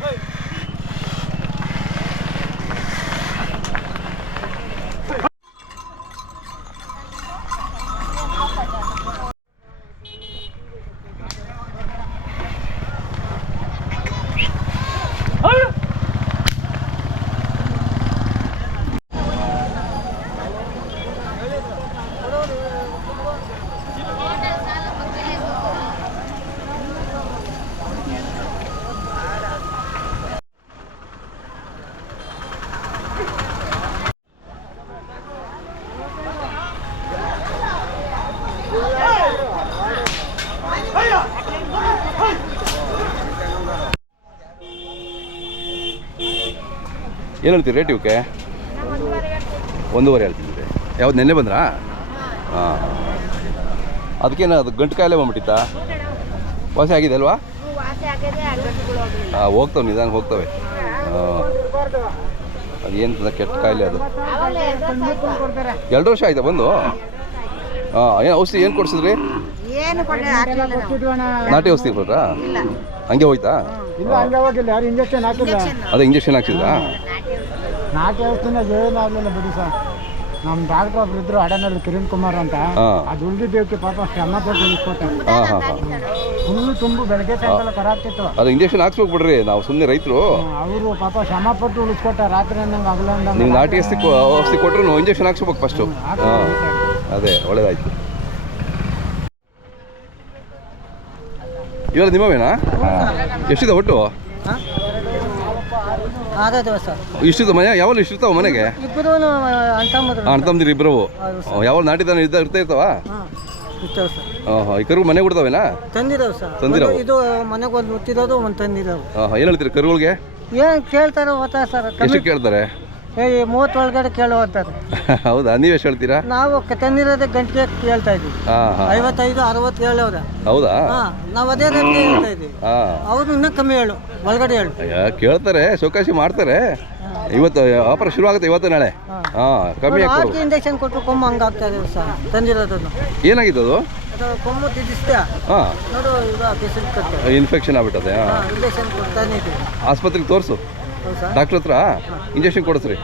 Hey. ಏನು ಹೇಳ್ತೀರಿ rate ಇವಕ್ಕೆ? ಒಂದೂವರೆ ಹೇಳ್ತಿದ್ರೆ ಯಾವ್ದು ನೆನ್ನೆ ಬಂದ್ರಾ? ಹಾಂ. ಅದಕ್ಕೇನು ಅದು ಗಂಟು ಕಾಯಿಲೆ ಬಂದ್ಬಿಟ್ಟಿತ್ತಾ? ವಾಸಿ ಆಗಿದೆ ಅಲ್ವಾ? ಹಾಂ ಹೋಗ್ತವೆ ನಿಧಾನ ಹೋಗ್ತವೆ. ಹಾಂ. ಅದೇನು ಕೆಟ್ಟ ಕಾಯಿಲೆ ಅದು? ಎರಡು ವರ್ಷ ಆಯ್ತಾ ಬಂದು? ಹಾಂ ಏನು ಔಷಧಿ ಏನು ಕೊಡ್ಸಿದ್ರಿ? ಏನು. ನಾಟಿ ಔಷಧಿ ಕೊಟ್ರಾ? ಹಂಗೆ ಹೋಯ್ತಾ? ಇಲ್ಲ ಹಂಗೆ ಹೋಗಿಲ್ಲ ಯಾರು ಇಂಜೆಕ್ಷನ್ ಹಾಕಿಲ್ಲ. ಅದೇ ಇಂಜೆಕ್ಷನ್ ಹಾಕ್ಸಿದ್ರಾ? ನಾಟಿ ಹೇಳ್ತೀನಿ ಏನಾಗ್ಲಿಲ್ಲ ಬಿಡಿ ಸರ್. ನಮ್ಮ ಡಾಕ್ಟರ್ ಒಬ್ರು ಇದ್ರು ಅಡನಲ್ಲಿ ಕಿರಣ್ ಕುಮಾರ್ ಅಂತ. ಹಾ. ಅದು ಉಳಿದಿದ್ದೇವಕ್ಕೆ ಪಾಪ ಶ್ರಮ ಪಟ್ಟು ಉಳಿಸ್ಕೊತಾರೆ ಹಾಂ ಹಾಂ. ಹಾಂ ಫುಲ್ಲು ತುಂಬು ಬೆಳಗ್ಗೆ ಸಾಯಂಕಾಲ ಕರಾಗ್ತಿತ್ತು ಅದು ಇಂಜೆಕ್ಷನ್ ಹಾಕ್ಸ್ಬೇಕು ಬಿಡ್ರಿ ನಾವು ಸುಮ್ಮನೆ ರೈತರು. ಅವರು ಪಾಪ ಶ್ರಮ ಪಟ್ಟು ಉಳಿಸ್ಕೊಟ್ಟ ರಾತ್ರಿ ಅನ್ನಂಗೆ ಆಗಲ್ಲ ನೀವು ನಾಟಿ ಔಷಧಿ ಕೊ- ಔಷಧಿ ಕೊಟ್ಟರು ಇಂಜೆಕ್ಷನ್ ಹಾಕ್ಸ್ಬೇಕು ಫಸ್ಟು. ಹಾಂ. ಅದೇ ಒಳ್ಳೇದಾಯ್ತು. ಇವೆಲ್ಲ ನಿಮ್ಮವೇನಾ? ಎಷ್ಟಿದೆ ಒಟ್ಟು? ಅದೇ ದಿವಸ. ಇಷ್ಟಿದೆ ಮನೆ? ಯಾವಾಗ ಇಷ್ಟಿರ್ತಾವ ಮನೆಗೆ? ಇಬ್ಬರು ಅಂತಂಬುದ್ರು ಅಣ್ಣ ತಮ್ಮದಿರು ಇಬ್ಬರು ಯಾವಾಗ ನಾಟಿದಾನ ಇದ್ದ ಇರ್ತಾ ಇರ್ತಾವ? ಸರ್. ಹಾಂ ಈ ಕರು ಮನೆ ಕೊಡ್ತಾವೇನಾ ತಂದಿರೋ ಸರ್. ತಂದಿರೋವು? ಇದು ಮನೆಗೆ ಒಂದು ಮುತ್ತಿರೋದು ಒಂದು ತಂದಿರೋ ಹಾಂ ಹಾಂ ಏನು ಹೇಳ್ತೀರಿ ಕರುಗಳಿಗೆ? ಏನು ಕೇಳ್ತಾರೆ ಗೊತ್ತಾ ಸರ್ ಎಷ್ಟು ಕೇಳ್ತಾರೆ? ಏ ಮೂವತ್ತೊಳಗಡೆ ಕೇಳುವಂತಾರೆ ಹೌದಾ? ನೀವು ಎಷ್ಟು ಹೇಳ್ತೀರಾ? ನಾವು ಕ- ತಂದಿರೋದೇ ಗಂಟೆಗೆ ಕೇಳ್ತಾ ಹಾಂ ಹಾಂ. ಐವತ್ತೈದು ಅರವತ್ತು ಹೇಳವ್ರೆ. ಹೌದಾ? ಹಾಂ ನಾವು ಅದೇ ರೇಟ್ಗೆ ಹೇಳ್ತಾ ಇದ್ವಿ ಹಾಂ. ಅವ್ರು ಇನ್ನೂ ಕಮ್ಮಿ ಹೇಳು ಒಳಗಡೆ ಹೇಳು. ಅಯ್ಯ ಕೇಳ್ತಾರೆ ಚೌಕಾಸಿ ಮಾಡ್ತಾರೆ. ಇವತ್ತು ವ್ಯಾಪಾರ ಶುರು ಆಗುತ್ತೆ ಇವತ್ತು ನಾಳೆ. ಹಾಂ. ಕಮ್ಮಿ ಹಾಕಿ ಇಂಜೆಕ್ಷನ್ ಕೊಟ್ಟರು ಕೊಮ್ಮ ಹಂಗಾಗ್ತಾ ಇದೆ ಸರ್ ತಂದಿರೋದನ್ನು. ಏನಾಗಿದೆ ಅದು? ಅದು ಕೊಮ್ಮು ತಿದ್ದಿಸ್ತೀಯ ಹಾಂ. ನೋಡು ಈಗ ಬಿಸಿಲು ಕಟ್ಟೆ ಇನ್ಫೆಕ್ಷನ್ ಆಗ್ಬಿಟ್ಟದೆ ಹಾಂ. ಇಂಜೆಕ್ಷನ್ ಕೊಡ್ತಾನೆ ಇದ್ದೀವಿ ಆಸ್ಪತ್ರೆಗೆ ತೋರಿಸು. ಹೌದು ಡಾಕ್ಟ್ರ್ ಹತ್ರ ಇಂಜೆಕ್ಷನ್ ಕೊಡಿಸ್ರಿ.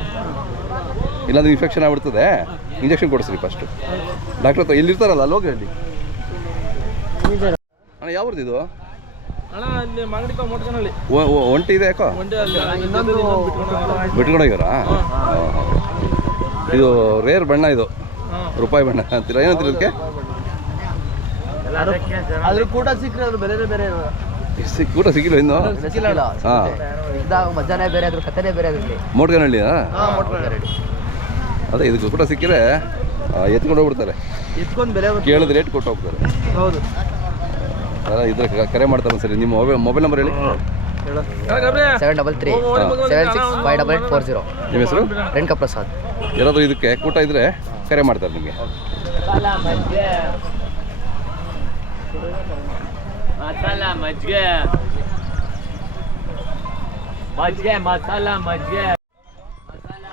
ಇಲ್ಲಾಂದ್ರೆ ಇನ್ಫೆಕ್ಷನ್ ಆಗ್ಬಿಡ್ತದೆ. ಇಂಜೆಕ್ಷನ್ ಕೊಡಿಸ್ರಿ ಫಸ್ಟು ಡಾಕ್ಟ್ರ್ ಹತ್ರ ಎಲ್ಲಿರ್ತಾರಲ್ಲ ಅಲ್ಲಿ ಹೋಗಿ ಹೇಳಿ ಅಣ್ಣ ಯಾವ್ದು ಇದು? ಒಂಟಿ ಇದೆ ಯಾಕೋ? ಒಂದೇ ಅಲ್ಲಿ. ಇನ್ನೊಂದು ಬಿಟ್ಕೊಂಡೋಗ್ಯಾರ ಇದು ರೇರ್ ಬಣ್ಣ ಇದು. ರೂಪಾಯಿ ಬಣ್ಣ ಅಂತೀರಾ? ಏನಂತೀರ ಇದಕ್ಕೆ ಅದ್ರ ಕೂಡ ಸಿಕ್ಕರೆ ಅದ್ರ ಬೆಲೆನೇ ಬೇರೆ ಊಟ ಸಿಕ್ಕಿಲ್ಲ ಇನ್ನು? ಹಾಂ. ಮಜಾನೇ ಬೇರೆ ಅದ್ರ ಕಥೆನೇ ಬೇರೆ ಅದ್ರಲ್ಲಿ ಮೋಟ್ಗನಹಳ್ಳಿನಾ ಅದೇ ಇದಕ್ಕೆ ಊಟ ಸಿಕ್ಕಿದ್ರೆ ಎತ್ಕೊಂಡು ಹೋಗ್ಬಿಡ್ತಾರೆ. ಕೇಳಿದ್ರೆ ಬೆಲೆ ಗೊತ್ತು. ಕೇಳಿದ ರೇಟ್ ಕೊಟ್ಟು ಹೋಗ್ತಾರೆ. ಹೌದು. ಇದ್ರ ಇದ್ರೆ ಕರೆ ಮಾಡ್ತಾರೆ ಸರಿ ನಿಮ್ಮ ಮೊಬೈಲ್ ಮೊಬೈಲ್ ನಂಬರ್ ಹೇಳಿ. Seven double three seven six five double eight four zero. ನಿಮ್ಮ ಹೆಸರು? ರೇಣುಕಾ ಪ್ರಸಾದ್ ಯಾರಾದರೂ ಇದಕ್ಕೆ ಕೂಟ ಇದ್ರೆ ಕರೆ ಮಾಡ್ತಾರೆ ನಿಮಗೆ. ಮಸಾಲ ಮಜ್ಜಿಗೆ ಮಜ್ಜಿಗೆ ಮಸಾಲ ಮಜ್ಜಿಗೆ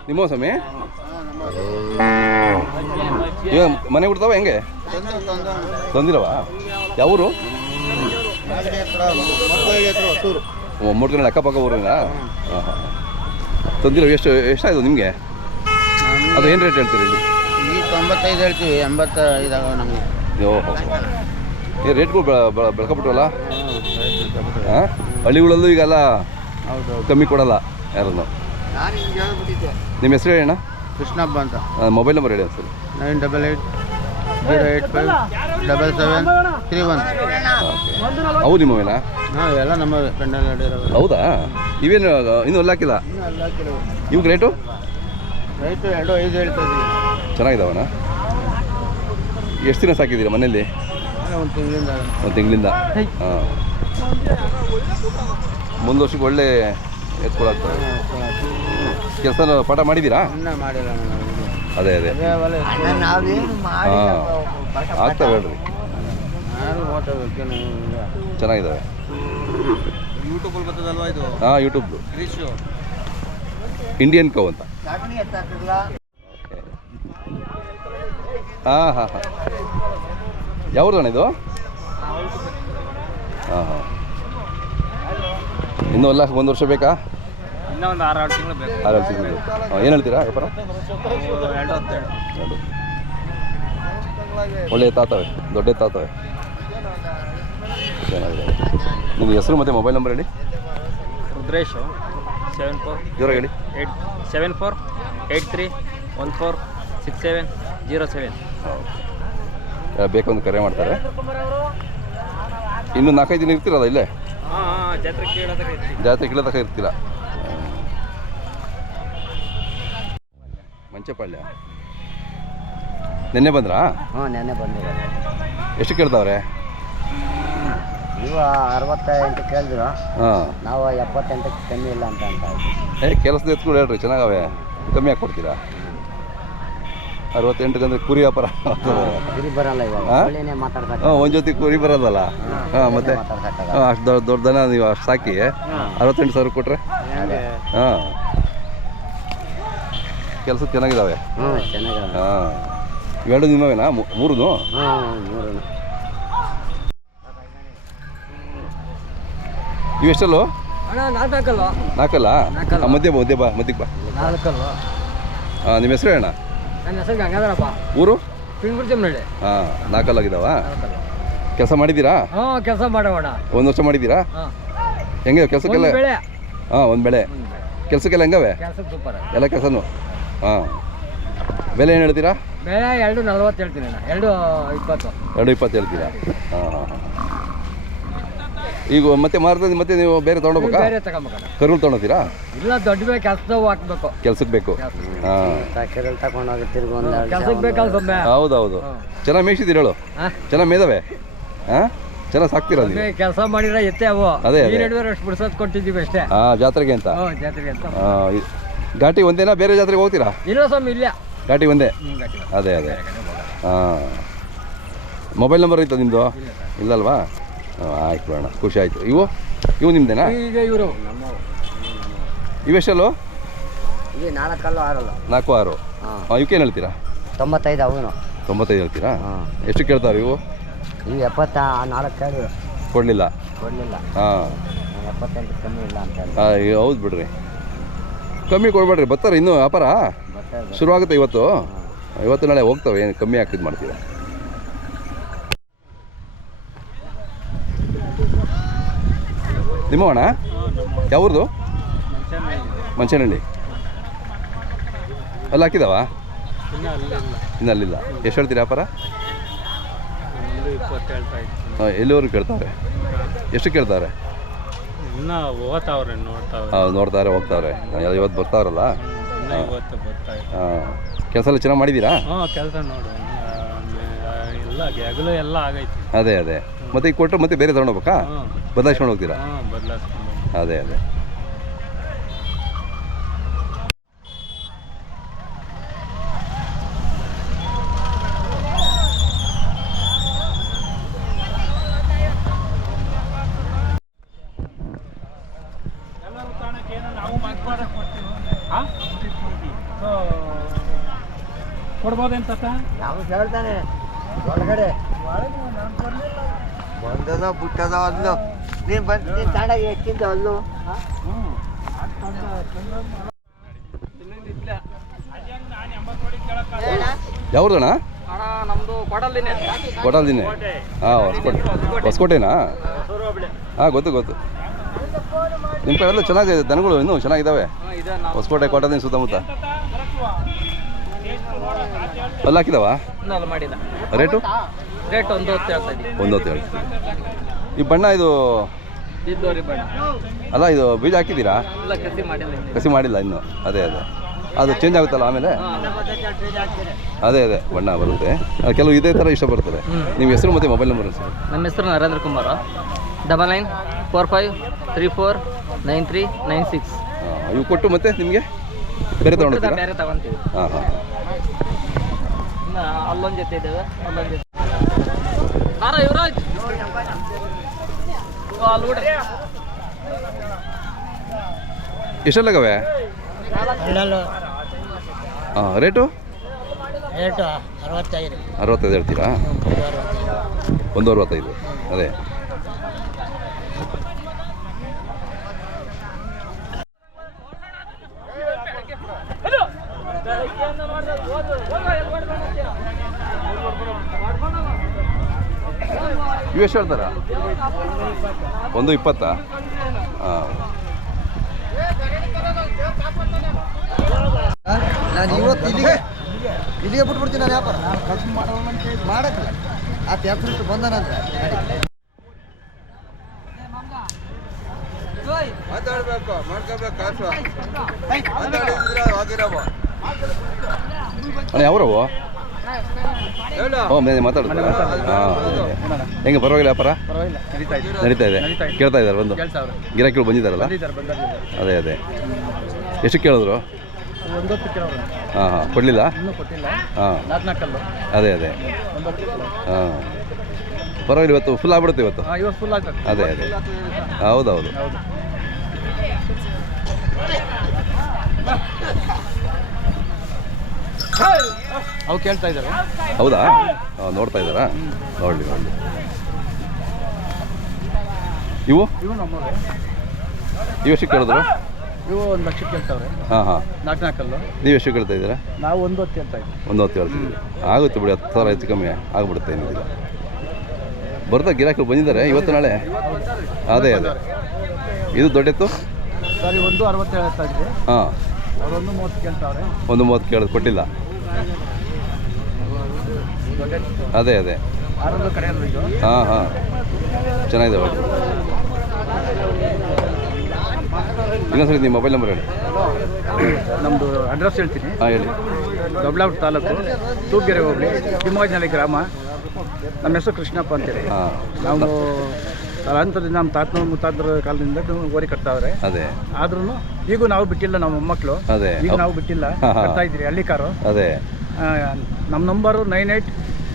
ನಿಮ್ಮ ಸ್ವಾಮಿ? ಇವಾಗ ಮನೆ ಬಿಡ್ತಾವ ಹೆಂಗೆ? ತಂದಿರವ ಯಾವೂರು? ಮೂರು ದಿನ ಅಕ್ಕಪಕ್ಕ ಊರಿನ ಹಾಂ ಹಾಂ. ತಂದಿರೋ ಎಷ್ಟು ಎಷ್ಟಾಯ್ತು ನಿಮಗೆ? ಅದು ಏನು ರೇಟ್ ಹೇಳ್ತೀರಿ ತೊಂಬತ್ತೈದು ಹೇಳ್ತೀವಿ ಎಂಬತ್ತೈದು ನಮಗೆ. ಓಹೋ. ಈ ರೇಟ್ಗಳು ಬೆಳ್ಕೊಬಿಟ್ವಲ್ಲ? ಹಾಂ ಹಳ್ಳಿಗಳಲ್ಲೂ ಈಗೆಲ್ಲ ಕಮ್ಮಿ ಕೊಡಲ್ಲ ಯಾರನ್ನು. ನಿಮ್ಮ ಹೆಸರು ಹೇಳಣ್ಣ ಕೃಷ್ಣಪ್ಪ ಅಂತ. ಮೊಬೈಲ್ ನಂಬರ್ ಹೇಳಿ sir nine double eight zero eight five double seven three one. ಹೌದು ನಿಮ್ಮ ಹಾಂ ಎಲ್ಲ ನಮ್ಮ ಹೌದಾ? ಇವೇನು ಇನ್ನೂ ಅಲ್ಲಿ ಹಾಕಿಲ್ಲ? ಇವಾಗ ರೇಟು ರೇಟು ಎರಡು ಐದು ಹೇಳ್ತಾ ಇದ್ದೀವಿ ಚೆನ್ನಾಗಿದಾವಣ್ಣ. ಎಷ್ಟು ದಿನ ಸಾಕಿದ್ದೀರಾ ಮನೇಲಿ ಒಂದು ತಿಂಗಳಿಂದ. ಒಂದು ತಿಂಗಳಿಂದ? ಹಾಂ. ಮುಂದೆ ವರ್ಷಕ್ಕೆ ಒಳ್ಳೆ ಎತ್ಕೊಳಾಗ್ತದೆ ಕೆಲಸ ಪಾಠ ಮಾಡಿದ್ದೀರಾ ಮಾಡಿಲ್ಲ ಅದೇ ಅದೇ. ಆಗ್ತಾವೆ ಹಾಂ. ಆಗ್ತವೆ ಹೇಳ್ರಿ. ಚೆನ್ನಾಗಿದ್ದಾವೆ ಯೂಟ್ಯೂಬಲ್ಲಿ ಬರ್ತದಲ್ವಾ ಇದು? ಹಾಂ ಯೂಟ್ಯೂಬ್ದು. ಇಂಡಿಯನ್ ಕೌ ಅಂತ. ಹಾಂ ಹಾಂ ಹಾಂ. ಯಾವ್ದು ಇದು? ಹಾಂ ಹಾಂ ಇನ್ನೂ ಅಲ್ಲ ಒಂದು ವರ್ಷ ಬೇಕಾ? ಇನ್ನೂ ಒಂದು ಆರು ಆರು ತಿಂಗಳು ಬೇಕು. ಆರು ತಿಂಗಳು ಏನು ಹೇಳ್ತೀರಾ ವ್ಯಾಪಾರ? ಎರಡು ಹತ್ತೆರಡು ಎರಡು ಒಳ್ಳೆ ತಾತವೆ ದೊಡ್ಡ ತಾತವೆ. ಚೆನ್ನಾಗಿದೆ. ನಿಮ್ಮ ಹೆಸರು ಮತ್ತು ಮೊಬೈಲ್ ನಂಬರ್ ಹೇಳಿ. ರುದ್ರೇಶ್ ಸೆವೆನ್ ಫೋರ್ ಜೀರೋ ಹೇಳಿ. Eight seven four eight three one four six seven zero seven ಬೇಕೊಂದು ಕರೆ ಮಾಡ್ತಾರೆ. ಇನ್ನು ನಾಲ್ಕೈದು ದಿನ ಇರ್ತೀರಲ್ಲ ಇಲ್ಲೇ? ಜಾತ್ರೆ ಕೇಳೋದಕ್ಕೆ ಇರ್ತೀರ. ಮಂಚಪಾಳ್ಯ. ನಿನ್ನೆ ಬಂದ್ರಾ? ಹಾಂ ನೆನ್ನೆ ಬಂದಿರ ಎಷ್ಟು ಕೇಳ್ತಾವ್ರೆ ಇವ ಅರವತ್ತೆಂಟು ಕೇಳಿದ್ರು. ಹಾಂ. ನಾವು ಎಪ್ಪತ್ತೆಂಟಕ್ಕೆ ಕಮ್ಮಿ ಇಲ್ಲ ಅಂತ ಅಂತ. ಏ ಕೆಲಸದ ಎತ್ಕೊಂಡು ಹೇಳ್ರಿ ಚೆನ್ನಾಗವೆ. ಕಮ್ಮಿ ಹಾಕಿ ಕೊಡ್ತೀರಾ ಅರವತ್ತೆಂಟಕ್ಕೆ ಅಂದರೆ ಕುರಿ ವ್ಯಾಪಾರ. ಒಂದು ಜೊತೆ ಕುರಿ ಬರೋದಲ್ಲ. ಹಾಂ ಮತ್ತೆ ಅಷ್ಟು ದೊಡ್ಡ ದೊಡ್ಡ ದನ ನೀವು ಅಷ್ಟು ಸಾಕಿ. ಅರವತ್ತೆಂಟು ಸಾವಿರ ಕೊಟ್ರೆ? ಹಾಂ. ಕೆಲಸ ಚೆನ್ನಾಗಿದ್ದಾವೆ ಹಾಂ ಎರಡು ನಿಮ್ಮವೇನಾ? ಮೂರು ಇವೆಷ್ಟಲ್ಲ? ನಾಲ್ಕಲ್ಲ. ಮಧ್ಯ ಬಾ ಮಧ್ಯೆ ಬಾ ಮಧ್ಯಕ್ಕೆ ಬಾ. ಹಾಂ ನಿಮ್ಮ ಹೆಸರು ಹೇಳಣ್ಣ? ನನ್ನ ಹೆಸರು ಗಂಗಾಧರಪ್ಪ. ಊರು? ಪಿಂಗುಡ್ತಿಮ್ನಳ್ಳಿ ಹಾಂ ನಾಲ್ಕಲ್ಲಾಗಿದ್ದಾವ ಕೆಲಸ ಮಾಡಿದ್ದೀರಾ? ಹಾ ಕೆಲಸ ಮಾಡೋಣ ಒಂದು ವರ್ಷ ಮಾಡಿದ್ದೀರಾ? ಹಾಂ. ಹೆಂಗೆ ಕೆಲಸಕ್ಕೆಲ್ಲ? ಬೆಳೆ. ಹಾಂ ಒಂದು ಬೆಳೆ. ಕೆಲ್ಸಕ್ಕೆಲ್ಲ ಹೆಂಗವೆ? ಕೆಲಸ ಸೂಪರ್ ಎಲ್ಲ ಕೆಲಸನೂ? ಹಾಂ. ಬೆಲೆ ಏನು ಹೇಳ್ತೀರಾ? ಬೆಳೆ ಎರಡು ನಲ್ವತ್ತು ಹೇಳ್ತೀನಿ ಎರಡು ಇಪ್ಪತ್ತು. ಎರಡು ಇಪ್ಪತ್ತು ಹೇಳ್ತೀರಾ? ಹಾಂ ಹಾಂ ಹಾಂ. ಈಗ ಮತ್ತೆ ಮಾರ್ತದೆ ಮತ್ತೆ ನೀವು ಬೇರೆ ತಗೊಂಡೋಗ್ಬೇಕಾ? ಬೇರೆ ತಗೊಂಬೇಕಣ್ಣ ಕರುಗಳು ತೊಗೊಂಡೋಗ್ತೀರಾ? ಇಲ್ಲ ದೊಡ್ಡ ಬೇ ಕೆಲಸದವು ಹಾಕ್ಬೇಕು. ಕೆಲ್ಸಕ್ಕೆ ಬೇಕು. ಹಾಂ. ಕೆರೆ ತಗೊಂಡೋಗಿ ತಿರ್ಗಿ ಒಂದು ಕೆಲ್ಸಕ್ಕೆ ಬೇಕಲ್ಲ ಸೊಮ್ಮೆ? ಹೌದೌದು. ಚೆನ್ನಾಗಿ ಮೇಯ್ಸಿದ್ದೀರಿ ಹೇಳು? ಹಾಂ. ಚೆನ್ನಾಗಿ ಮೇದವೆ? ಹಾಂ? ಚೆನ್ನಾಗಿ ಸಾಕ್ತೀರಾ ನೀವು ಕೆಲಸ ಮಾಡಿದ್ರೆ ಎತ್ತೆ ಅವು. ಅದೇ, ಈ. ನಡುವೆ ಅಷ್ಟು ಬಿಡ್ಸೋದು ಕೊಟ್ಟಿದ್ದೀವಿ ಅಷ್ಟೇ. ಹಾಂ ಜಾತ್ರೆಗೆ ಅಂತ? ಹ್ಞೂ ಜಾತ್ರೆಗೆ ಅಂತ. ಹಾಂ ಘಾಟಿ ಒಂದೇನಾ ಬೇರೆ ಜಾತ್ರೆಗೆ ಹೋಗ್ತೀರಾ? ಇಲ್ಲ ಸ್ವಾಮಿ ಇಲ್ಲ. ಘಾಟಿ ಒಂದೇ? ಅದೇ ಅದೇ. ಹಾಂ. ಮೊಬೈಲ್ ನಂಬರ್ ಐತಾ ನಿಮ್ಮದು ಇಲ್ಲಲ್ವಾ ಆಯ್ತು ಬೇಡ ಖುಷಿ ಆಯಿತು. ಇವು? ಇವು ನಿಮ್ದೇನಾ? ಈಗ ಇವರು. ಇವೆಷ್ಟಲ್ಲು ನಾಲ್ಕಲ್ಲು ಆರಲ್ಲ. ನಾಲ್ಕು ಆರು. ಹಾಂ. ಏನು ಇವಕ್ಕೇನು ಹೇಳ್ತೀರಾ? ತೊಂಬತ್ತೈದು ಅವನು. ತೊಂಬತ್ತೈದು ಹೇಳ್ತೀರಾ? ಹಾಂ. ಎಷ್ಟು ಕೇಳ್ತಾರೆ ಇವು? ಈಗ ಎಪ್ಪತ್ತ ನಾಲ್ಕು ಕೇಳಿದ್ರು ಕೊಡಲಿಲ್ಲ? ಕೊಡಲಿಲ್ಲ. ಹಾಂ. ಎಪ್ಪತ್ತೆಂಟು ಕಮ್ಮಿ ಇಲ್ಲ ಅಂತ ಹೇಳಿ. ಹೌದು ಬಿಡ್ರಿ. ಕಮ್ಮಿ ಕೊಡ್ಬೇಡ್ರಿ. ಬರ್ತಾರೆ ಇನ್ನೂ ವ್ಯಾಪಾರ? ಶುರುವಾಗುತ್ತೆ ಶುರು ಆಗುತ್ತೆ ಇವತ್ತು? ಇವತ್ತು ನಾಳೆ ಹೋಗ್ತವೆ. ಏನು ಕಮ್ಮಿ ಹಾಕಿದ್ ಮಾಡ್ತೀರಾ? ನಿಮ್ಮವಣ? ಯಾವ್ದು ಮಂಚನಹಳ್ಳಿ. ಅಲ್ಲಿ ಹಾಕಿದಾವ? ಇನ್ನು ಅಲ್ಲಿಲ್ಲ. ಎಷ್ಟು ಹೇಳ್ತೀರಿ ವ್ಯಾಪಾರ? ಹಾಂ ಎಲ್ಲಿವರೆಗೂ ಕೇಳ್ತಾರೆ? ಎಷ್ಟು ಕೇಳ್ತಾರೆ? ಹಾಂ ನೋಡ್ತಾರೆ ಹೋಗ್ತಾರೆ ಇವತ್ತು ಬರ್ತಾರಲ್ಲ ಹಾಂ ಕೆಲಸ ಎಲ್ಲ ಚೆನ್ನಾಗಿ ಮಾಡಿದ್ದೀರಾ ಕೆಲಸ ನೋಡು. ಎಲ್ಲ ಎಲ್ಲ ಆಗೈತಿ. ಅದೇ ಅದೇ. ಮತ್ತೆ ಈಗ ಕೊಟ್ಟರೆ ಮತ್ತೆ ಬೇರೆ ತಗೊಂಡೋಗ್ಬೇಕಾ ಬದಲಾಯಿಸ್ಕೊಂಡು ಹೋಗ್ತೀರಾ ಅದೇ ಬದಲಾಯಿಸ್ಕೊಂಡು ಅದೇ ಅದೇ ತಾತ ಯಾವ ಹೇಳ್ತಾನೆ ಒಳಗಡೆ ಬಂದದ ಬಿಟ್ಟದ ಅಲ್ಲೋ ನೀನು ಬಂದು ನೀನು ತಾಂಡಾಗ ಎಕ್ಕಿದ್ದ ಅಲ್ಲೋ ಯಾವ್ದಣ್ಣ? ಕೊಡಲ್ದಿನೇ ಹಾಂ ಹೊಸಕೋಟೆ. ಹೊಸಕೋಟೆನಾ? ಹಾಂ ಗೊತ್ತು ಗೊತ್ತು. ನಿಮ್ಮ ಕಡೆಲ್ಲ ಚೆನ್ನಾಗಿದೆ ದನಗಳು ಇನ್ನೂ ಚೆನ್ನಾಗಿದಾವೆ. ಹೊಸ್ಕೋಟೆ ಕೊಟ್ಟದಿನ ಸುತ್ತಮುತ್ತ. ಅಲ್ಲಿ ಹಾಕಿದಾವ? ರೇಟು ರೇಟ್ ಒಂದು ಹೊತ್ತು ಹೇಳ್ತಾ ಇದ್ದೀವಿ ಒಂದು ಹೇಳ್ತೀವಿ ಈ ಬಣ್ಣ ಇದು ಇದ್ದೋರಿ ಅಲ್ಲ ಇದು ಬೀಜ ಹಾಕಿದ್ದೀರಾ? ಇಲ್ಲ ಕಸಿ ಮಾಡಿಲ್ಲ ಇನ್ನು. ಕಸಿ ಮಾಡಿಲ್ಲ ಇನ್ನು. ಅದೇ ಅದೇ. ಅದು ಚೇಂಜ್ ಆಗುತ್ತಲ್ಲ ಆಮೇಲೆ? ಅದೇ. ಅದೇ ಬಣ್ಣ ಬರುತ್ತೆ. ಅದು ಕೆಲವು ಇದೇ ಥರ ಇಷ್ಟ ಬರ್ತದೆ. ನಿಮ್ಮ ಹೆಸರು ಮತ್ತು ಮೊಬೈಲ್ ನಂಬರ್ ಸರ್ ನಮ್ಮ ಹೆಸರು Narendra Kumar. Double nine four five three four nine three nine six ಇವು ಕೊಟ್ಟು ಮತ್ತೆ ನಿಮಗೆ ಬೇರೆ ತೊಗೊಂಡಿದ್ದೀರಾ ಬೇರೆ ತಗೊಂತೀವಿ. ಹಾಂ ಹಾಂ. ಅಲ್ಲೊಂದು ಜೊತೆ ಇದ್ದಾವೆ ಅಲ್ಲೊಂದು ಜೊತೆ. ಹಾರ ಯುವರಾಜ್. ಎಷ್ಟೆಲ್ಲಾಗವೆ? ಹಾಂ ರೇಟು? ರೇಟು ಅರವತ್ತೈದು. ಅರವತ್ತೈದು ಹೇಳ್ತೀರಾ? ಒಂದು ಅರವತ್ತೈದು. ಅದೇ. ಇವು ಎಷ್ಟು ಹೇಳ್ತಾರ? ಒಂದು ಇಪ್ಪತ್ತಾ? ಹಾಂ ನಾನು ಇವತ್ತು ಇಲ್ಲಿಗೆ ಇಲ್ಲಿಗೆ ಬಿಟ್ಬಿಡ್ತೀನಿ ನಾನು ವ್ಯಾಪಾರ. ಮಾಡಕ್ಕೆ ಆ ವ್ಯಾಪಾರ ಬಂದನಂದ್ರೆ ಮಾತಾಡ್ಬೇಕು ಮಾಡ್ಕೋಬೇಕು ಕಾಸು. ಅಣ್ಣ ಯಾವ್ರವು ಓ ಮಾತಾಡ್ತಾರೆ ಹಾಂ ಹೆಂಗೆ ಪರವಾಗಿಲ್ಲ ವ್ಯಾಪಾರ ನಡೀತಾ ಇದೆ. ಕೇಳ್ತಾ ಇದ್ದಾರೆ ಬಂದು. ಗಿರಾಕಿಗಳು ಬಂದಿದ್ದಾರಲ್ಲ? ಅದೇ ಅದೇ. ಎಷ್ಟು ಕೇಳಿದ್ರು? ಹಾಂ ಹಾಂ. ಕೊಡಲಿಲ್ಲ? ಹಾಂ. ಅದೇ ಅದೇ. ಹಾಂ. ಪರವಾಗಿಲ್ಲ ಇವತ್ತು ಫುಲ್ ಆಗ್ಬಿಡುತ್ತೆ ಇವತ್ತು. ಅದೇ ಅದೇ. ಹೌದೌದು. ಅವು ಕೇಳ್ತಾ ಇದ್ದಾವೆ ಹೌದಾ? ಹಾಂ ನೋಡ್ತಾ ಇದ್ದಾರಾ? ನೋಡಲಿ ನೋಡಲಿ. ಇವು? ಇವು ನಮ್ಮವೆ ಇವು ಎಷ್ಟು ಕೇಳಿದ್ರು? ಇವು ಒಂದು ಲಕ್ಷ ಕೇಳ್ತಾವ್ರೆ. ಹಾಂ ಹಾಂ. ನಾಲ್ಕು ನಾಲ್ಕಲ್ಲು ನೀವು ಎಷ್ಟು ಕೇಳ್ತಾ ಇದ್ದೀರಾ? ನಾವು ಒಂದು ಹೊತ್ತು ಕೇಳ್ತಾ ಇದ್ವಿ ಒಂದು ಹೊತ್ತು ಹೇಳ್ತಿದ್ದೀರಿ ಆಗುತ್ತೆ ಬಿಡಿ ಹತ್ತು ಸಾವಿರ ಹೆಚ್ಚು ಕಮ್ಮಿ ಆಗ್ಬಿಡುತ್ತೆ ಏನಿಲ್ಲ ಬರ್ತಾ ಗಿರಾಕಿಗಳು ಬಂದಿದ್ದಾರೆ ಇವತ್ತು ನಾಳೆ? ಅದೇ ಅದೇ. ಇದು ದೊಡ್ಡೆತ್ತು ಸರಿ ಒಂದು ಅರವತ್ತು ಹೇಳ್ತಾ ಇದ್ವಿ. ಹಾಂ. ಅವ್ರು ಒಂದು ಮೂವತ್ತು ಕೇಳ್ತಾವ್ರೆ. ಒಂದು ಮೂವತ್ತು ಕೇಳೋದು ಕೊಟ್ಟಿಲ್ಲ. ಅದೇ ಅದೇ. ಹಾಂ ಹಾಂ. ಚೆನ್ನಾಗಿದೆ ಇನ್ನೊಂದು ಇನ್ನೊಂದ್ಸರಿ ನಿಮ್ಮ ಮೊಬೈಲ್ ನಂಬರ್ ಹೇಳಿ. ನಮ್ಮದು ಅಡ್ರೆಸ್ ಹೇಳ್ತೀನಿ. ಹಾಂ ಹೇಳಿ. ದೊಡ್ಡಲಾಪುರ ತಾಲೂಕು ತೂಗೆರೆ ಹೋಬಳಿ ತಿಮ್ಮೋಜನಹಳ್ಳಿ ಗ್ರಾಮ. ನಮ್ಮ ಹೆಸರು ಕೃಷ್ಣಪ್ಪ ಅಂತೇಳಿ. ಹಾಂ. ನಾವು ತಲಾಂತರದಿಂದ ನಮ್ಮ ತಾತನ ಮುತ್ತಾತರ ಕಾಲದಿಂದ ಓರಿ ಕಟ್ತಾವ್ರೆ. ಅದೇ. ಆದ್ರೂ ಈಗೂ ನಾವು ಬಿಟ್ಟಿಲ್ಲ ನಮ್ಮ ಮೊಮ್ಮಕ್ಕಳು ಅದೇ. ಈಗ ನಾವು ಬಿಟ್ಟಿಲ್ಲ. ಕಟ್ತಾ ಇದ್ರಿ ಹಳ್ಳಿ ಕಾರು ಅದೇ ನಮ್ಮ number nine eight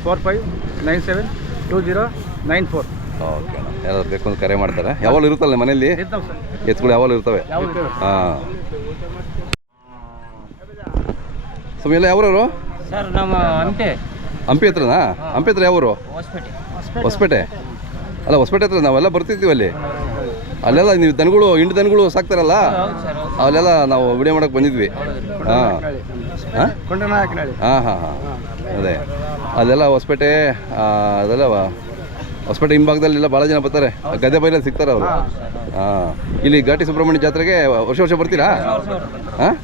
four five nine seven two zero nine four. Okay ಯಾರಾದ್ರು ಬೇಕು ಅಂತ ಕರೆ ಮಾಡ್ತಾರೆ? ಯಾವಾಗಲೂ ಇರುತ್ತಲ್ಲ ಮನೆಯಲ್ಲಿ? ಎತ್ತುಗಳು ಯಾವಾಗಲೂ ಇರ್ತವೆ? ಹಾಂ. ಸ್ವಾಮಿ ಎಲ್ಲ ಯಾವ್ರವರು? ಸರ್ ನಮ್ಮ ಅಂತೆ ಹಂಪಿ ಹತ್ರನಾ? ಹಂಪಿ ಹತ್ರ ಯಾವ್ರು? ಹೊಸಪೇಟೆ. ಹೊಸಪೇಟೆ. ಅಲ್ಲ ಹೊಸಪೇಟೆ ಹತ್ರ ನಾವೆಲ್ಲ ಬರ್ತಿರ್ತೀವಿ ಅಲ್ಲಿ. ಅಲ್ಲೆಲ್ಲ ನೀವು ದನಗಳು ಹಿಂಡು ದನಗಳು ಸಾಕ್ತಾರಲ್ಲ? ಅಲ್ಲೆಲ್ಲ ನಾವು ವಿಡಿಯೋ ಮಾಡಕ್ಕೆ ಬಂದಿದ್ವಿ. ಹಾಂ. ಹಾಂ? ಹಾಂ ಹಾಂ ಹಾಂ. ಅದೇ. ಅಲ್ಲೆಲ್ಲ ಹೊಸಪೇಟೆ ಅದೆಲ್ಲ ಹೊಸಪೇಟೆ ಹಿಂಭಾಗದಲ್ಲೆಲ್ಲ ಭಾಳ ಜನ ಬರ್ತಾರೆ. ಗದ್ದೆ ಬೈಲಲ್ಲಿ ಸಿಗ್ತಾರೆ ಅವರು. ಹಾಂ. ಇಲ್ಲಿ ಘಾಟಿ ಸುಬ್ರಹ್ಮಣ್ಯ ಜಾತ್ರೆಗೆ ವರ್ಷ ವರ್ಷ ಬರ್ತೀರಾ? ಹಾಂ?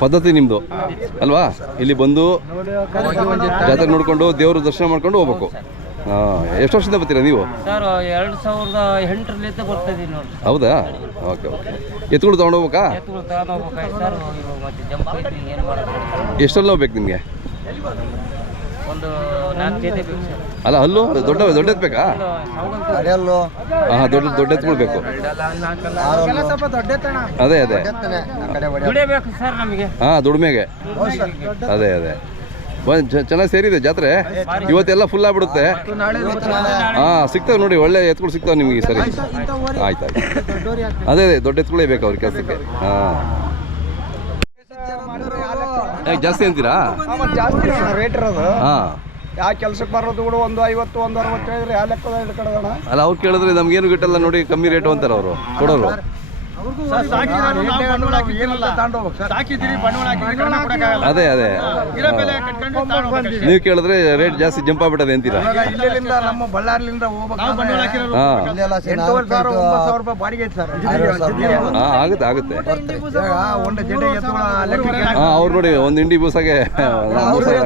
ಪದ್ಧತಿ ನಿಮ್ಮದು ಅಲ್ವಾ? ಇಲ್ಲಿ ಬಂದು ಜಾತ್ರೆ ನೋಡಿಕೊಂಡು ದೇವ್ರ ದರ್ಶನ ಮಾಡ್ಕೊಂಡು ಹೋಗ್ಬೇಕು. ಹಾಂ ಎಷ್ಟು ವರ್ಷದಿಂದ ಬರ್ತೀರಾ ನೀವು? ಸರ್ ಎರಡು ಸಾವಿರದ ಎಂಟರಲ್ಲಿದ್ದ ಬರ್ತಾ ಇದೀವಿ ನೋಡ್ರಿ ಹೌದಾ? Okay okay. ಎತ್ತುಗಳು ತೊಗೊಂಡು ಹೋಗ್ಬೇಕಾ ಎತ್ತುಗಳು ತಗೊಂಡು ಹೋಗ್ಬೇಕಾಯ್ತು ಸರ್. ಇವಾಗ ಮತ್ತೆ ಜಂಪ್ ಐತಿ ಏನು ಮಾಡೋದು? ಎಷ್ಟಲ್ಲಿ ಹೋಗ್ಬೇಕು ನಿಮಗೆ? ಒಂದು ನಾಲ್ಕು ಜೊತೆ ಬೇಕು ಸರ್. ಅಲ್ಲ ಹಲ್ಲು? ದೊಡ್ಡ ದೊಡ್ಡ ಎತ್ಬೇಕಾ ಅಡೆಯಲ್ಲು. ಹಾಂ ದೊಡ್ಡ ದೊಡ್ಡ ದೊಡ್ಡ ತಣ ಅದೇ ಅದೇ. ಕಡೆ ಸರ್ ನಮಗೆ. ಹಾಂ ದುಡಿಮೆಗೆ. ಅದೇ ಅದೇ. ಚ- ಚೆನ್ನಾಗಿ ಸೇರಿದೆ ಜಾತ್ರೆ. ಇವತ್ತೆಲ್ಲ ಫುಲ್ ಆಗ್ಬಿಡುತ್ತೆ. ಹಾಂ ಸಿಗ್ತವೆ ನೋಡಿ ಒಳ್ಳೆ ಎತ್ಗಳು ಸಿಗ್ತಾವೆ ನಿಮಗೆ ಸರಿ. ಆಯ್ತು ಆಯ್ತು. ಅದೇ ಅದೇ ದೊಡ್ಡ ಎತ್ಗಳೇ ಬೇಕು ಅವ್ರ ಕೆಲಸಕ್ಕೆ. ಹಾಂ. ಜಾಸ್ತಿ ಅಂತೀರಾ? ಜಾಸ್ತಿ ರೇಟ್ ಇರೋದು. ಹಾಂ. ಯಾವ ಕೆಲ್ಸಕ್ಕೆ ಬರೋದು ಕೂಡ ಒಂದು ಐವತ್ತು ಒಂದು ಅರವತ್ತು ಹೇಳಿದ್ರೆ ಯಾವ ಲೆಕ್ಕದ ಅಲ್ಲ ಅವ್ರು ಕೇಳಿದ್ರೆ ನಮ್ಗೇನು ಗಿಟ್ಟಲ್ಲ ನೋಡಿ ಕಮ್ಮಿ ರೇಟು ಅಂತಾರೆ ಅವರು ಕೊಡೋರು. ಅದೇ ಅದೇ. ನೀವು ಕೇಳಿದ್ರೆ ರೇಟ್ ಜಾಸ್ತಿ ಜಂಪ್ ಆಗ್ಬಿಟ್ಟದೆ ಅಂತೀರಾ? ಇಲ್ಲಿಂದ ನಮ್ಮ ಬಳ್ಳಾರಿಲಿಂದ ಹೋಗ್ಬೇಕು ಬಾಡಿಗೆ ಆಗುತ್ತೆ ಆಗುತ್ತೆ. ಅವ್ರು ನೋಡಿ ಒಂದ್ ಇಂಡಿ ಬೂಸಾಗೆ ಮೂರು ಸಾವಿರ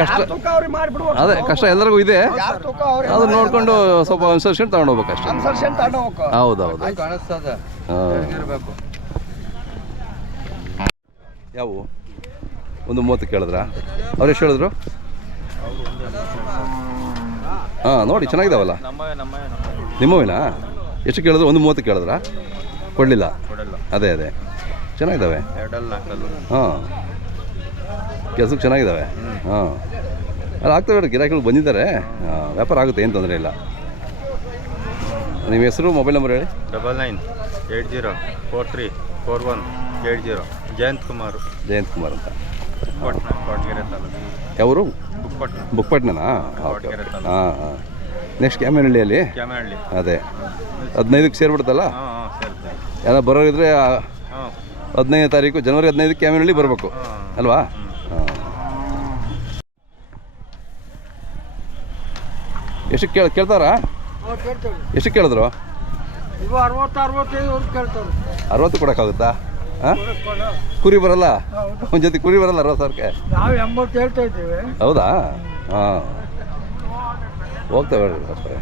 ಕಷ್ಟ. ಅದೇ ಕಷ್ಟ ಎಲ್ಲರಿಗೂ ಇದೆ. ಅದು ನೋಡ್ಕೊಂಡು ಸ್ವಲ್ಪ ಅನುಸರಿಸ್ಕೊಂಡು ತಗೊಂಡು ಹೋಗ್ಬೇಕು ಹೌದು ಹೌದೌದು. ಹಾಂ. ಯಾವುವು ಒಂದು ಮೂವತ್ತು ಕೇಳಿದ್ರಾ? ಅವ್ರು ಎಷ್ಟು ಹೇಳಿದ್ರು? ಹಾಂ ನೋಡಿ ಚೆನ್ನಾಗಿದಾವಲ್ಲ. ನಿಮ್ಮವಿನಾ? ಎಷ್ಟು ಕೇಳಿದ್ರು? ಒಂದು ಮೂವತ್ತು ಕೇಳಿದ್ರಾ? ಕೊಡಲಿಲ್ಲ. ಅದೇ ಅದೇ. ಚೆನ್ನಾಗಿದ್ದಾವೆ ಹಾಂ. ಕೆಲ್ಸಕ್ಕೆ ಚೆನ್ನಾಗಿದ್ದಾವೆ ಹಾಂ. ಅಲ್ಲ ಆಗ್ತವೆ ಗಿರಾಕಿಗಳು ಬಂದಿದ್ದಾರೆ. ವ್ಯಾಪಾರ ಆಗುತ್ತೆ ಏನು ತೊಂದರೆ ಇಲ್ಲ. ನಿಮ್ಮ ಹೆಸರು ಮೊಬೈಲ್ ನಂಬರ್ ಹೇಳಿ. Double nine eight zero four three four one eight zero. Jayanth Kumar. Jayanth Kumar ಅಂತ. ಬುಕ್ಪಟ್ನ ಕೊಟ್ಗೆರೆ ತಾಲೂಕು. ಯಾವರು? ಬುಕ್ಪಟ್ನ ಬುಕ್ಪಟ್ನಾ ಕೊಟ್ಗೆರೆ ತಾಲೂಕು. ಹಾಂ ಹಾಂ. ನೆಕ್ಸ್ಟ್ ಕ್ಯಾಮೇನಹಳ್ಳಿಯಲ್ಲಿ ಕ್ಯಾಮಹಳ್ಳಿ ಅದೇ. ಹದಿನೈದಕ್ಕೆ ಸೇರಿಬಿಡುತ್ತಲ್ಲ? ಹಾಂ ಹಾಂ ಸೇರುತ್ತೆ ಯಾರೋ ಬರೋರಿದ್ರೆ ಆ ಹಾಂ. ಹದಿನೈದನೇ ತಾರೀಕು ಜನವರಿ ಹದಿನೈದಕ್ಕೆ ಕ್ಯಾಮೇನಹಳ್ಳಿ ಬರಬೇಕು. ಅಲ್ವಾ? ಹಾಂ. ಎಷ್ಟು ಕೇಳ ಕೇಳ್ತಾರಾ? ಎಷ್ಟು ಕೇಳಿದ್ರು? ಇವು ಅರವತ್ತು ಅರವತ್ತೈದು ಕೇಳ್ತಾರೆ. ಅರವತ್ತು ಕೊಡೋಕ್ಕಾಗುತ್ತಾ? ಹಾಂ? ಕುರಿ ಬರಲ್ಲ? ಒಂದು ಜೊತೆ ಕುರಿ ಬರಲ್ಲ ಅರವತ್ತು ಸಾವಿರಕ್ಕೆ? ನಾವು ಎಂಬತ್ತು ಹೇಳ್ತಾ ಇದ್ದೀವಿ. ಹೌದಾ? ಹಾಂ. ಹೋಗ್ತೇವೆ ಹೇಳ್ರಿ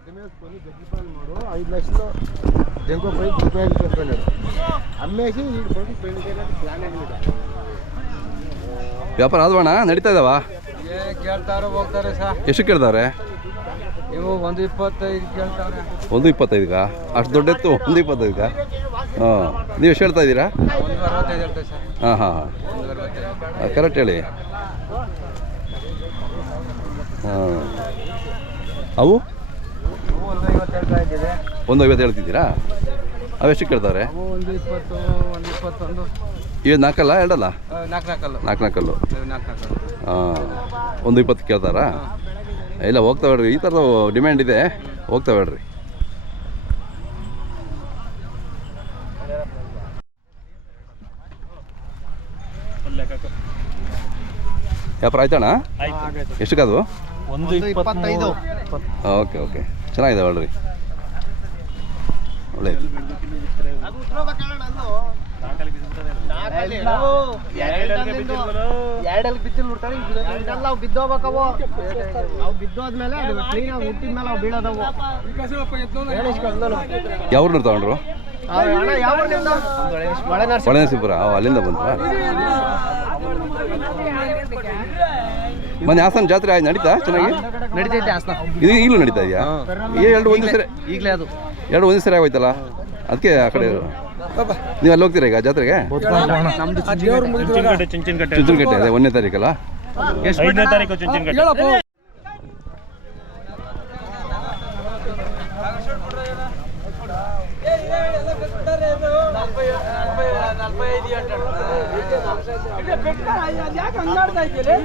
ಅಷ್ಟೇ ఐదు లక్షలు దేనికో పోయి రూపాయలు చెప్పాడు అమ్మేసి ఈ కొడుకు పెళ్లి చేయడానికి ప్లాన్ అయింది ವ್ಯಾಪಾರ ಆದ್ವಣ್ಣ ನಡೀತಾ ಇದಾವ ಕೇಳ್ತಾರೆ ಹೋಗ್ತಾರೆ ಸರ್ ಎಷ್ಟು ಕೇಳ್ತಾವ್ರೆ ಇವು ಒಂದು ಇಪ್ಪತ್ತೈದು ಕೇಳ್ತಾರೆ ಒಂದು ಇಪ್ಪತ್ತೈದುಗ ಅಷ್ಟು ದೊಡ್ಡ ಎತ್ತು ಒಂದು ಇಪ್ಪತ್ತೈದುಗ ಹಾಂ ನೀವು ಎಷ್ಟು ಹೇಳ್ತಾ ಇದ್ದೀರಾ ಒಂದು ಅರವತ್ತೈದು ಹೇಳ್ತಾರೆ ಸರ್ ಹಾಂ ಹಾಂ ಒಂದು ಅರವತ್ತೈದು ಹಾಂ ಕರೆಕ್ಟ್ ಹೇಳಿ ಹಾಂ ಅವು ಇವು ಒಂದು ಐವತ್ತು ಹೇಳ್ತಿದ್ದೀರಾ? ಅವು ಎಷ್ಟು ಕೇಳ್ತಾರೆ ಒಂದು ಇಪ್ಪತ್ತು ಒಂದು ಇಪ್ಪತ್ತೊಂದು. ಇವು ನಾಲ್ಕಲ್ಲ ಎರಡಲ್ಲ? ನಾಲ್ಕು ನಾಲ್ಕಲ್ಲು ನಾಲ್ಕು ನಾಲ್ಕಲ್ಲು ನಾಲ್ಕು ನಾಲ್ಕಲ್ಲು ಹಾಂ ಒಂದು ಇಪ್ಪತ್ತು ಕೇಳ್ತಾರಾ? ಇಲ್ಲ ಹೋಗ್ತಾವೇಳ್ರಿ ಈ ಥರದ ಡಿಮ್ಯಾಂಡ್ ಇದೆ. ಹೋಗ್ತಾವೇಳ್ರಿ ವ್ಯಾಪಾರ ಆಯ್ತಣ್ಣ? ಎಷ್ಟಕ್ಕದು? ಒಂದು ಇಪ್ಪತ್ತೈದು. Okay okay. ಚೆನ್ನಾಗಿದೆ ಅಲ್ರಿ ಎರಡಲ್ಲಿ ನೋಡ್ತಾರೆ ಅವು ಬಿದ್ದೋಗ್ಬೇಕವು ಅವು ಬಿದ್ದೋದ್ಮೇಲೆ ಅದು ಕ್ಲೀನ್ ಆಗಿ ಹುಟ್ಟಿದ ಮೇಲೆ ಅವು ಬೀಳೋದವು ಯಾವ್ರು ತಗೊಂಡ್ರು? ಅಣ್ಣ ಯಾವ ಊರಿನಿಂದ? ಒಳ ನರ್ಸಿ ಹೊಳೆನರಸೀಪುರ ಅಲ್ಲಿಂದ ಬಂತ ಮೊನ್ನೆ ಹಾಸನ ಜಾತ್ರೆ ಆಯ್ತು ನಡೀತಾ ಚೆನ್ನಾಗಿ? ನಡೀತೈತೆ ಹಾಸನ. ಇದು ಈಗಲೂ ನಡೀತಾ ಇದೆಯಾ? ಏ ಎರಡು ಒಂದು ಸರಿ ಈಗಲೇ ಅದು. ಎರಡು ಒಂದು ಸರಿ ಆಗೋಯ್ತಲ್ಲ? ಅದಕ್ಕೆ ಆ ಕಡೆ ನೀವು ಅಲ್ಲಿ ಹೋಗ್ತೀರಾ ಈಗ ಜಾತ್ರೆಗೆ? ಚುಂಚನಕಟ್ಟೆ. ಅದೇ ಒಂದನೇ ತಾರೀಕಲ್ಲ? ಐದನೇ ತಾರೀಕು ಚುಂಚನಕಟ್ಟೆ. ಯಾಕೆ ಹಂಗಾಡ್ತಾ ಇದ್ದೀರಿ?